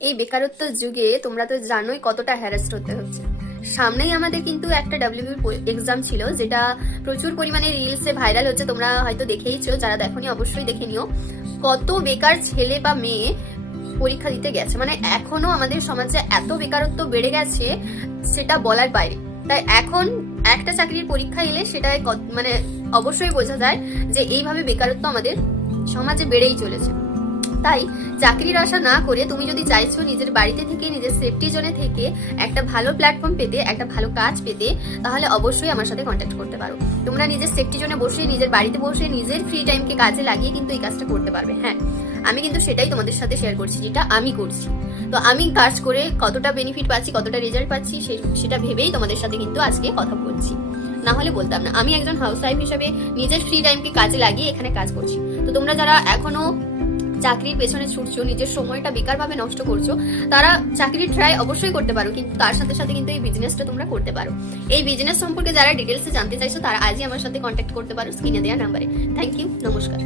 এই বেকারত্ব যুগে তোমরা তো জানোই কতটা হ্যারাসড হতে হচ্ছে। সামনেই আমাদের কিন্তু একটা ডাব্লিউবি এক্সাম ছিল, যেটা প্রচুর পরিমাণে রিলসে ভাইরাল হচ্ছে। তোমরা হয়তো দেখেইছো, যারা দেখোনি অবশ্যই দেখে নিও। কত বেকার ছেলে বা মেয়ে পরীক্ষা দিতে গেছে, মানে এখনো আমাদের সমাজে এত বেকারত্ব বেড়ে গেছে সেটা বলার বাইরে। তাই এখন একটা চাকরির পরীক্ষা এলে সেটা মানে অবশ্যই বোঝা যায় যে এইভাবে বেকারত্ব আমাদের সমাজে বেড়েই চলেছে। তাই চাকরির আশা না করে তুমি যদি চাইছো নিজের বাড়িতে থেকে, নিজের সেফটি জোনে থেকে একটা ভালো প্ল্যাটফর্ম পেতে, একটা ভালো কাজ পেতে, তাহলে অবশ্যই আমার সাথে কন্ট্যাক্ট করতে পারো। তোমরা নিজের সেফটি জোনে বসে, নিজের বাড়িতে বসে, নিজের ফ্রি টাইমকে কাজে লাগিয়ে কিন্তু এই কাজটা করতে পারবে। হ্যাঁ, আমি কিন্তু সেটাই তোমাদের সাথে শেয়ার করছি, যেটা আমি করছি। তো আমি কাজ করে কতটা বেনিফিট পাচ্ছি, কতটা রেজাল্ট পাচ্ছি, সেটা ভেবেই তোমাদের সাথে কিন্তু আজকে কথা বলছি, না হলে বলতাম না। আমি একজন হাউস ওয়াইফ হিসেবে নিজের ফ্রি টাইমকে কাজে লাগিয়ে এখানে কাজ করছি। তো তোমরা যারা এখনো চাকরির পেছনে ছুটছো, নিজের সময়টা বেকারভাবে নষ্ট করছো, তারা চাকরি ট্রাই অবশ্যই করতে পারো, কিন্তু তার সাথে সাথে কিন্তু এই বিজনেসটা তোমরা করতে পারো। এই বিজনেস সম্পর্কে যারা ডিটেলসে জানতে চাইছো তারা আজই আমার সাথে কন্ট্যাক্ট করতে পারো স্ক্রিনে দেওয়া নাম্বারে। থ্যাংক ইউ, নমস্কার।